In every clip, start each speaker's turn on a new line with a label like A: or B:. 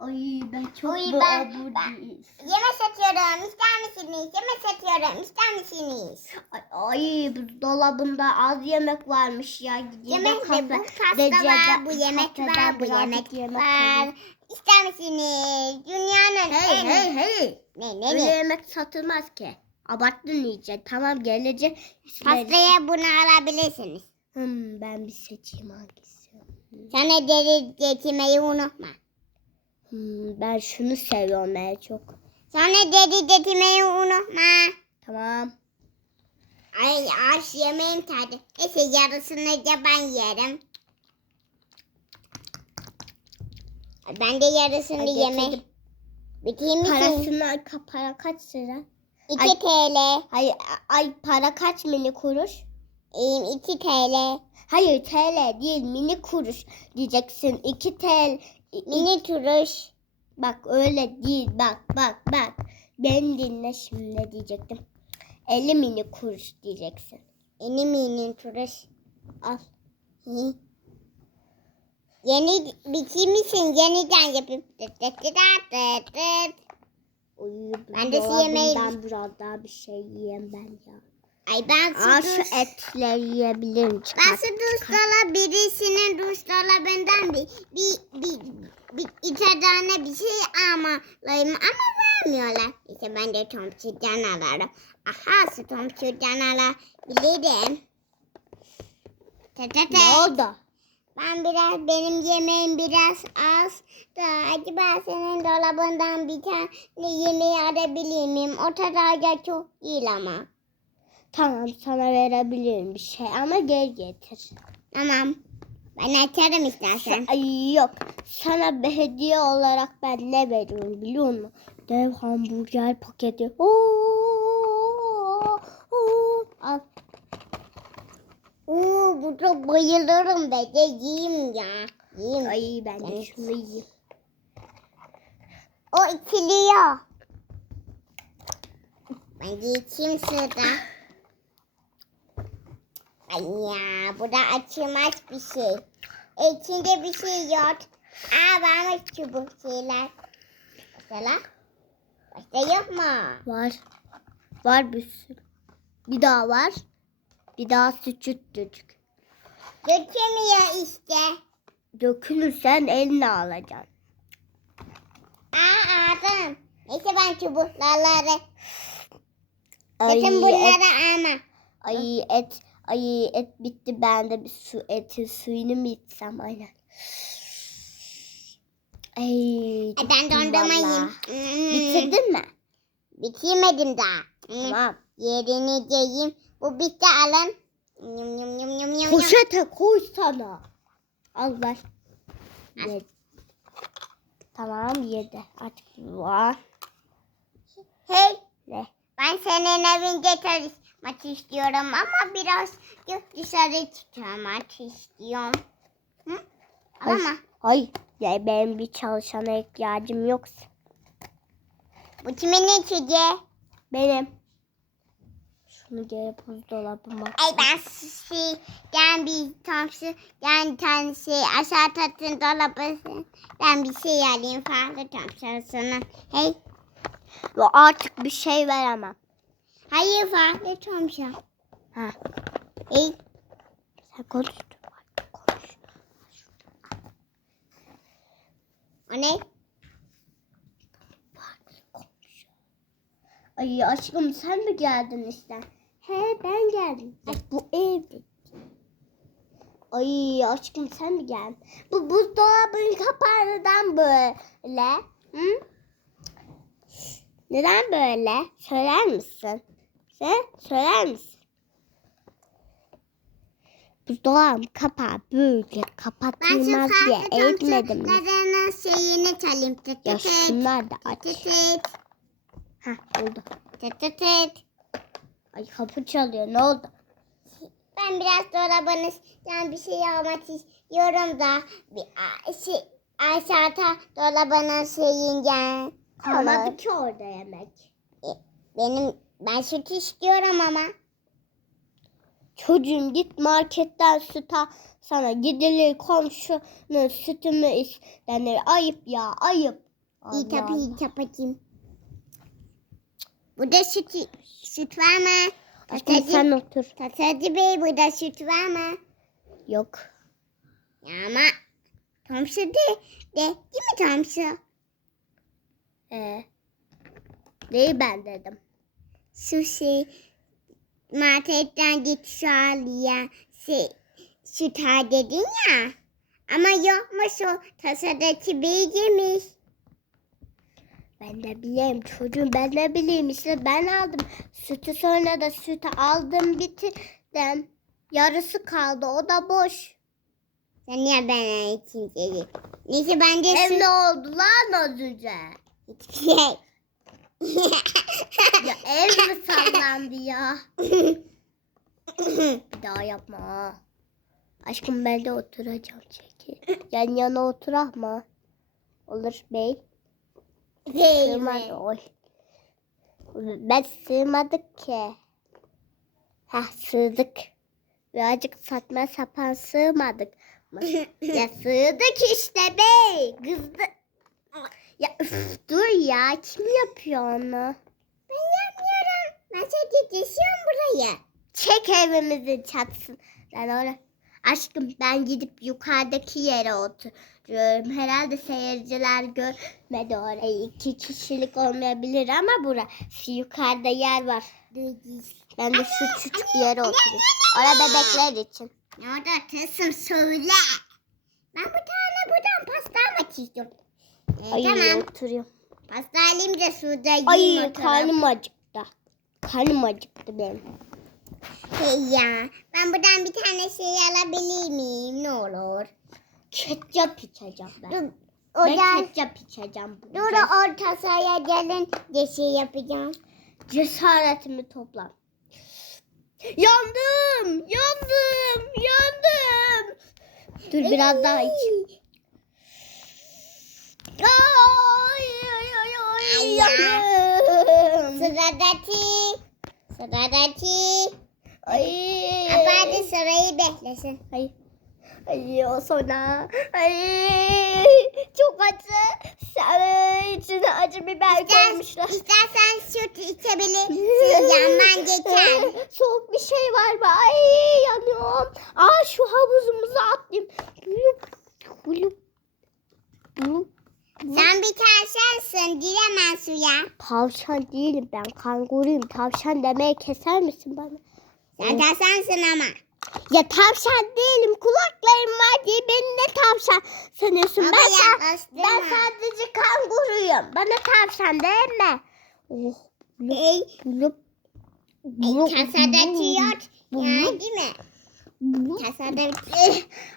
A: Ay ben çok bu
B: ben-
A: abur
B: ben-. Yeme satıyorum. İster misiniz? Yeme satıyorum. İster misiniz?
A: Ay, ay bu dolabında az yemek varmış ya. Gideyim de
B: Yemek de
A: kafe-
B: bu pasta
A: Decede-
B: var, bu yemek var, bu yemek
A: yemek
B: var.
A: alayım.
B: İster misiniz? Dünyanın
A: Hey
B: en...
A: hey hey.
B: Ne ne ne?
A: yemek satılmaz ki. Abarttın iyice. Tamam gelecek.
B: Pastaya bunu alabilirsiniz.
A: Hmm, ben bir seçeyim hangisi.
B: Sana deri getirmeyi unutma.
A: Hmm, ben şunu seviyorum en çok.
B: Sonra deri getirmeyi unutma.
A: Tamam.
B: Ay aş yemeğim tadı. Neyse yarısını da ben yerim. Ben de yarısını
A: Ay,
B: yeme. Bitireyim?
A: Parasını ka- para kaç lira?
B: 2
A: Ay.
B: TL.
A: Ay ay para kaç mini kuruş?
B: Ee, 2 TL.
A: Hayır TL değil mini kuruş diyeceksin. 2 TL.
B: Mini turuş.
A: Bak öyle değil. Bak bak bak. Ben dinle şimdi ne diyecektim. 50 mini kuruş diyeceksin.
B: Mini mini turuş.
A: Al.
B: Hı. Yeni bitirmişsin yeniden yapıp tıt tıt.
A: Uy,
B: Ben de şu yemeği-
A: Ben burada bir şey yiyeyim ben ya.
B: Ay ben
A: Aa şu
B: duş.
A: etleri yiyebilirim.
B: Ben
A: Çıkart.
B: su duşlarla birisinin duşlarla bir, bir, bir, bir iki tane bir şey almalıyım ama vermiyorlar. İşte ben de Tomçu'dan alırım. Aha su Tomçu'dan alabilirim. Ta ta
A: Ne oldu?
B: Ben biraz benim yemeğim biraz az da acaba senin dolabından bir tane yemeği alabilir miyim? O da çok değil ama.
A: Tamam sana verebilirim bir şey ama gel getir.
B: Tamam. Ben açarım istersen.
A: Ay yok. Sana bir hediye olarak ben ne veriyorum biliyor musun? Dev hamburger paketi. Oo, oo. Al.
B: Oo, bu çok bayılırım be de yiyeyim ya. Yiyeyim.
A: Ay ben de şunu yiyeyim.
B: O içiliyor. Ben de içeyim şurada. Ay ya bu da açılmaz bir şey. E, içinde bir şey yok. Aa varmış çubuk şeyler. Mesela başka yok mu?
A: Var. Var bir sürü. Bir daha var. Bir daha süt dökük.
B: Dökemiyor işte.
A: Dökülürsen eline alacaksın.
B: Aa aldım. Neyse ben çubuklarları.
A: Ay,
B: Sakın
A: et,
B: bunları alma.
A: ay et, ay et bitti. Ben de bir su etin suyunu mu içsem aynen. Ay,
B: Ay, ben
A: bittim
B: dondurma yiyeyim. Hmm.
A: Bitirdin mi?
B: Bitirmedim daha. Hmm.
A: Tamam.
B: Yerini yiyeyim. Bu bitti alın. Yum yum yum yum yum.
A: Poşete koy sana. Al ver. Ye. Tamam yedi. Artık var.
B: Hey
A: Ne?
B: ben senin evinde çalışmak istiyorum ama biraz dışarı çıkmak istiyorum. Hı?
A: Ay,
B: Ama
A: ay. Ya benim bir çalışana ihtiyacım yoksa.
B: bu kimin içeceği?
A: Benim. Şunu geri buzdolabıma.
B: Ay ben şey, ben bir tamsı, yani tanesi aşağı tatın dolabısın. Ben bir şey alayım farklı tamsasının. Hey,
A: Ve artık bir şey veremem.
B: Hayır farklı tamsa.
A: Ha.
B: Hey,
A: Sen konuş. Konuş.
B: o ne?
A: Ay aşkım sen mi geldin işte? He ben geldim. Ay, bu ev. Ay aşkım sen mi geldin? Bu buzdolabının kapağından böyle. Hı? Neden böyle? Söyler misin? Sen söyler misin? Buzdolabının kapağı böyle
B: Ben
A: kapatılmaz diye eğitmedim mi?
B: tamsalarının şeyini çalayım. Tıt
A: Ya
B: tıt tıt.
A: şunlar da aç.
B: Tıt tıt.
A: Hah oldu.
B: Tıt tıt tıt.
A: Ay kapı çalıyor ne oldu?
B: Ben biraz dolabınızdan bir şey almak istiyorum da bir şey, aşağıda dolabının şeyinden.
A: Kalmadı ki orada yemek.
B: Benim ben süt istiyorum ama.
A: Çocuğum git marketten süt al. Sana gidilir komşunun sütümü istenir. Ayıp ya ayıp.
B: İyi
A: Allah
B: tabi iyi
A: Allah.
B: tapacağım. Burada süt, süt var mı?
A: Aşkım
B: Tatacı,
A: sen otur.
B: Tatacı Bey burada süt var mı?
A: Yok.
B: Ya ama Tomsu de, de değil mi Tomsu?
A: Ee, neyi ben dedim?
B: Sushi marketten git şu al ya. Şey, süt al dedin ya. Ama yokmuş o tasadaki beycemiş.
A: Ben de bileyim çocuğum ben de bileyim işte ben aldım. Sütü sonra da sütü aldım bitirdim. Yarısı kaldı o da boş.
B: Sen niye bana için dedi? Neyse ben de
A: Ev
B: süt...
A: ne oldu lan az önce?
B: Hiçbir şey.
A: Ya ev mi sallandı ya? Bir daha yapma ha. Aşkım ben de oturacağım çekil. Yan yana oturak mı? Olur bey. Sığmaz
B: mi?
A: oy. Ben sığmadık ki. Hah sığdık. Birazcık saçma sapan sığmadık. ya sığdık işte bey. Kızdı. Ya üf, dur ya kim yapıyor onu?
B: Ben yapmıyorum. Ben sadece geçiyorum buraya.
A: Çek evimizin çatısın. Ben oraya. Aşkım ben gidip yukarıdaki yere oturuyorum. Herhalde seyirciler görmedi orayı. İki kişilik olmayabilir ama burası yukarıda yer var. Ben de şu küçük bir yere oturuyorum. Orada bebekler için.
B: Ne oldu kızım söyle. Ben bir tane buradan pasta almak Ee,
A: Ay
B: tamam.
A: oturuyorum.
B: Pasta alayım da şurada
A: Ay
B: oturup.
A: karnım acıktı. Karnım acıktı benim.
B: Hey ya. Ben buradan bir tane şey alabilir miyim? Ne olur.
A: Ketçap içeceğim ben.
B: Dur.
A: Ben
B: Oradan.
A: ketçap içeceğim.
B: Dur orta sahaya gelin. De şey yapacağım.
A: Cesaretimi topla. Yandım, yandım, yandım. Dur biraz daha iç. Ay, ay, ay, ay,
B: Ay ya.
A: yandım.
B: Sıradaki. Sıradaki.
A: Ay.
B: Hadi sırayı beklesin.
A: Ay. Ay o sonra. Ay çok acı. Sen içine acı biber koymuşlar.
B: İstersen süt içebilirsin. Yanman geçer.
A: Soğuk bir şey var mı? Ay yanıyorum. Aa şu havuzumuza atlayayım. Bulup, bulup, bulup.
B: Sen bir tavşansın. Giremem suya.
A: Tavşan değilim ben kanguruyum. Tavşan demeye keser misin bana?
B: Sen tavşansın ama.
A: Ya tavşan değilim. Kulaklarım var diye beni ne tavşan sanıyorsun?
B: Ama
A: ben, sa- ben sadece kanguruyum. Bana tavşan deme. Oh.
B: Ey,
A: Bulup,
B: ey kasadaki yok. Ya değil mi? Kasada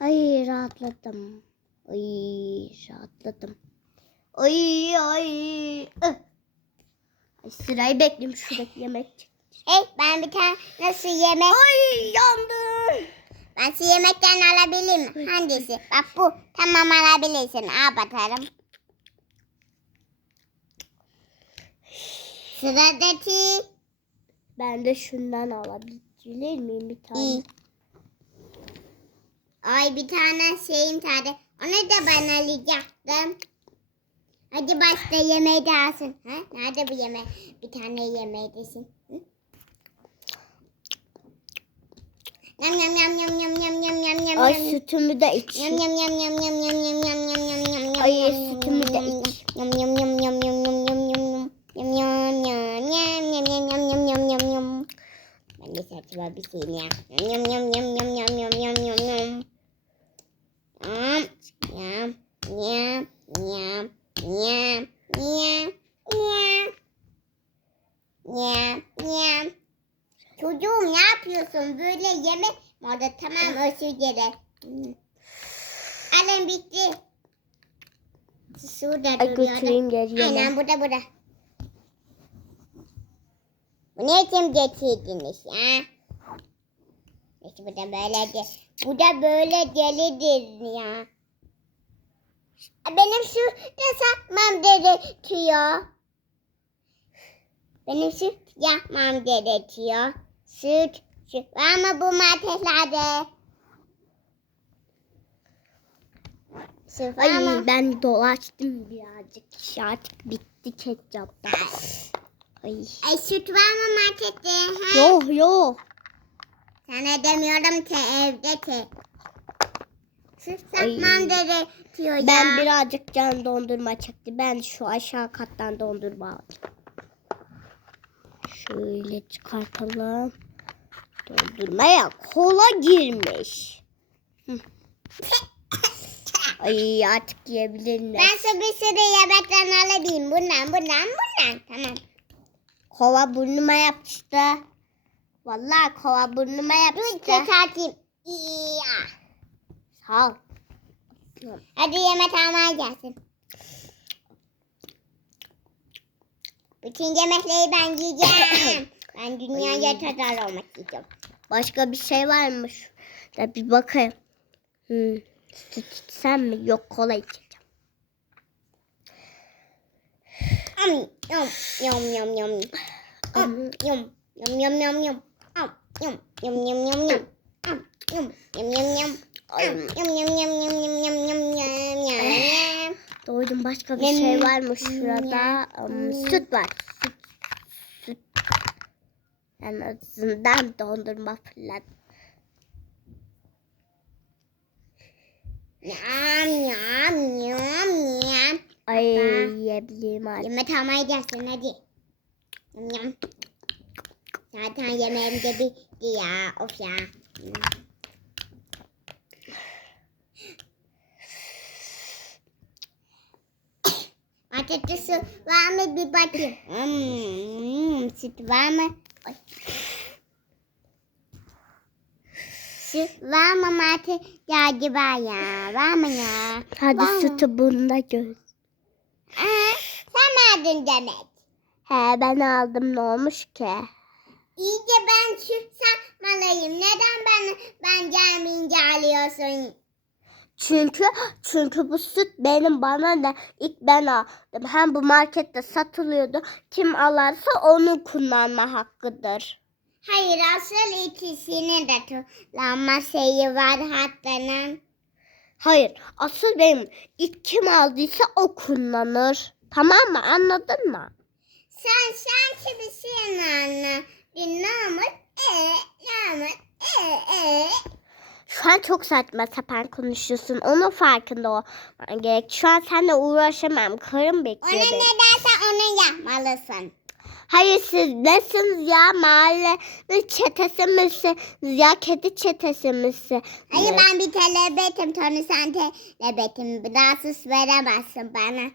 A: Ay rahatladım. Ay rahatladım. Ay ay. Ih. Ay sırayı bekleyeyim şuradaki yemek.
B: Ey ben bir tane nasıl yemek?
A: Ay yandım.
B: Ben şu yemekten alabilir miyim? Hangisi? Bak bu. Tamam alabilirsin. Al bakalım. Sıradaki.
A: Ben de şundan alabilir miyim bir tane?
B: İyi. Ay bir tane şeyim tadı. Onu da ben alacaktım. Hadi başta yemeği de alsın. Ha? Nerede bu yemek? Bir tane yemeği desin. Hı? Yam yam yam yam yam yam yam yam yam
A: Ay sütümü de iç.
B: Yam yam yam yam yam yam yam yam yam yam yam
A: Ay, sütümü de iç.
B: Yam yam yam yam yam yam yam yam. Yam yam yam yam yam yam yam yam yam yam yam. Ben de saçma bir şey ya. Yam yam yam yam yam yam yam yam yam. Yam yam yam yam yam yam yam. Yam yam. Çocuğum ne yapıyorsun? Böyle mi oldu? Tamam özür dilerim. Alem bitti. Şurada
A: Ay
B: duruyordu.
A: götüreyim geliyorum.
B: Aynen burada burada. Bu ne için getirdiniz ya? İşte bu da böyle de. Bu da böyle delidir ya. Benim şu da sakmam gerekiyor. Benim süt yapmam gerekiyor. Süt, süt. Ama bu maddelerde. Süt var
A: Ay
B: mı?
A: ben dolaştım birazcık. Artık bitti ketçapta. Ay.
B: Ay süt var mı markette?
A: Yok yok.
B: Sana demiyorum ki evde ki. Satmam gerekiyor ya.
A: Ben birazcık can dondurma çekti. Ben şu aşağı kattan dondurma aldım. Şöyle çıkartalım. Dondurmaya kola girmiş. Ay artık yiyebilirler.
B: Ben size bir sürü yemekten alabilirim. Bundan, bundan, bundan. Tamam.
A: Kova burnuma yapıştı. Vallahi kova burnuma yapıştı.
B: Çıkartayım. İyi.
A: Ol.
B: Hadi yemek almaya gelsin. Bütün yemekleri ben yiyeceğim. ben dünyaya kadar olmak istiyorum.
A: Başka bir şey varmış. Da bir bakayım. Hmm. Süt içsem mi? Yok kola içeceğim.
B: Am, yum, yum, yum, yum. Am, yum, yum, yum, yum, yum. Am, yum, yum, yum, yum, yum. Am, yum, yum, yum, yum.
A: Doydum başka bir şey var
B: mı
A: şurada? Um, süt var. Süt. Süt. En azından dondurma falan.
B: Yam yam yam yam.
A: Ay yiyebilirim artık.
B: Yeme tamam gelsin hadi. Yam yam. Zaten yemeğim gibi ya of ya. Yam. Patatesi var mı bir bakayım. Hmm, süt var mı? Ay. Süt var mı Mati? Ya var ya. Var mı ya?
A: Hadi
B: Var mı?
A: sütü bunda göz.
B: Aa, sen aldın demek.
A: He ben aldım ne olmuş ki?
B: İyice ben süt satmalıyım. Neden ben ben gelmeyince alıyorsun?
A: Çünkü çünkü bu süt benim bana ne ilk ben aldım. Hem bu markette satılıyordu. Kim alırsa onun kullanma hakkıdır.
B: Hayır asıl ikisinin de kullanma şeyi var hatta.
A: Hayır asıl benim ilk kim aldıysa o kullanır. Tamam mı anladın mı?
B: Sen sen kimsin anne? Bir namık e namık e e.
A: Şu an çok saçma sapan konuşuyorsun. Onun farkında olman gerek. Şu an seninle uğraşamam. Karım
B: Ona
A: bekliyor
B: ne
A: beni.
B: dersen onu yapmalısın.
A: Hayır siz nesiniz ya? Mahalle çetesi misiniz ya? Kedi çetesi misiniz?
B: Hayır ben bir telebetim. Tony sen telebetim. Rahatsız veremezsin bana.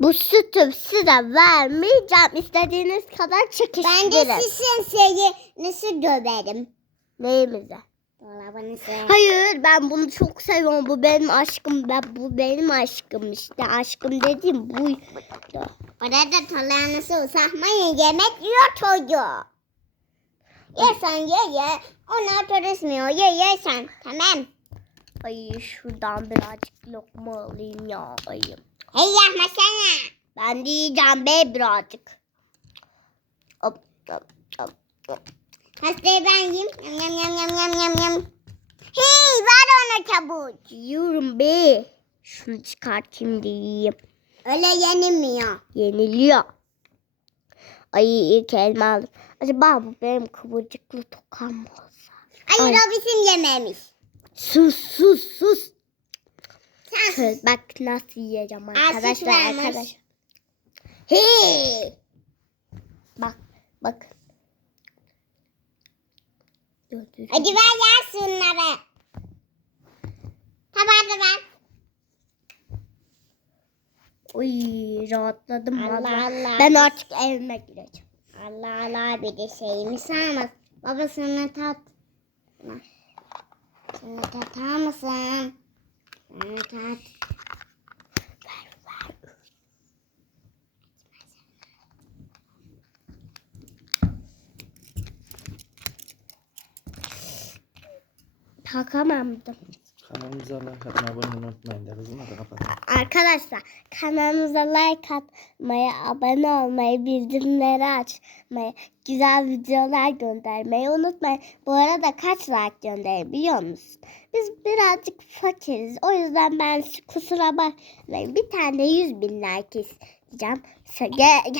A: Bu sütü size vermeyeceğim. İstediğiniz kadar
B: Ben
A: çekiştirin.
B: de sizin nasıl döverim?
A: Neyimize?
B: Dolabınızı.
A: Hayır ben bunu çok seviyorum. Bu benim aşkım. Ben, bu benim aşkım işte. Aşkım dediğim buydu.
B: Orada toleransı usahmayın. Yemek yiyor çocuğu. Yersen ye ye. Ona oturusmuyor. Ye ye sen. Tamam.
A: Ay şuradan birazcık lokma alayım ya. Ayım.
B: Hey yapmasana.
A: Ben de yiyeceğim be birazcık. Hop, hop, hop, hop.
B: Pastayı ben yiyeyim. Yam yam yam yam yam yam yam. Hey ver ona çabuk.
A: Yiyorum be. Şunu çıkartayım da yiyeyim.
B: Öyle yenilmiyor.
A: Yeniliyor. Ay ilk elma aldım. Acaba bu benim kıvırcıklı tokam mı olsa?
B: Hayır
A: Ay.
B: o bizim yemeğimiz.
A: Sus sus sus.
B: Sen
A: Şöyle bak nasıl yiyeceğim arkadaşlar arkadaşlar. Hey. Bak bak. Gördünüz mü?
B: Hadi ver ya şunları. Da ver.
A: Uy rahatladım
B: Allah
A: valla.
B: Allah.
A: Ben artık evime gireceğim.
B: Allah Allah bir de şeyimiz almaz. Baba sana tat. Sana tatar mısın? Sana tat.
A: Takamamdım.
C: Kanalımıza like atmayı, abone olmayı unutmayın da kızım. Hadi kapatalım.
A: Arkadaşlar kanalımıza like atmayı, abone olmayı, bildirimleri açmayı, güzel videolar göndermeyi unutmayın. Bu arada kaç like gönderin biliyor musun? Biz birazcık fakiriz. O yüzden ben kusura bakmayın. Bir tane 100 bin like isteyeceğim.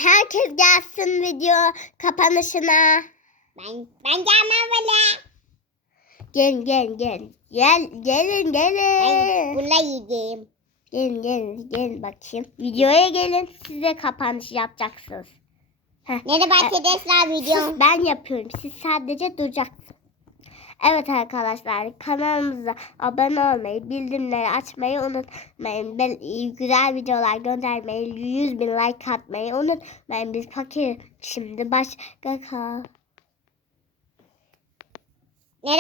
A: Herkes gelsin video kapanışına.
B: Ben, ben gelmem böyle.
A: Gelin gelin gelin. Gel, gelin
B: Ben
A: gelin.
B: bunu yiyeceğim.
A: Gelin gelin gelin bakayım. Videoya gelin. Size kapanış yapacaksınız.
B: Merhaba arkadaşlar videom.
A: Siz, ben yapıyorum. Siz sadece duracaksınız. Evet arkadaşlar kanalımıza abone olmayı, bildirimleri açmayı unutmayın. Ben, güzel videolar göndermeyi, 100 bin like atmayı unutmayın. Biz fakir şimdi başka kal.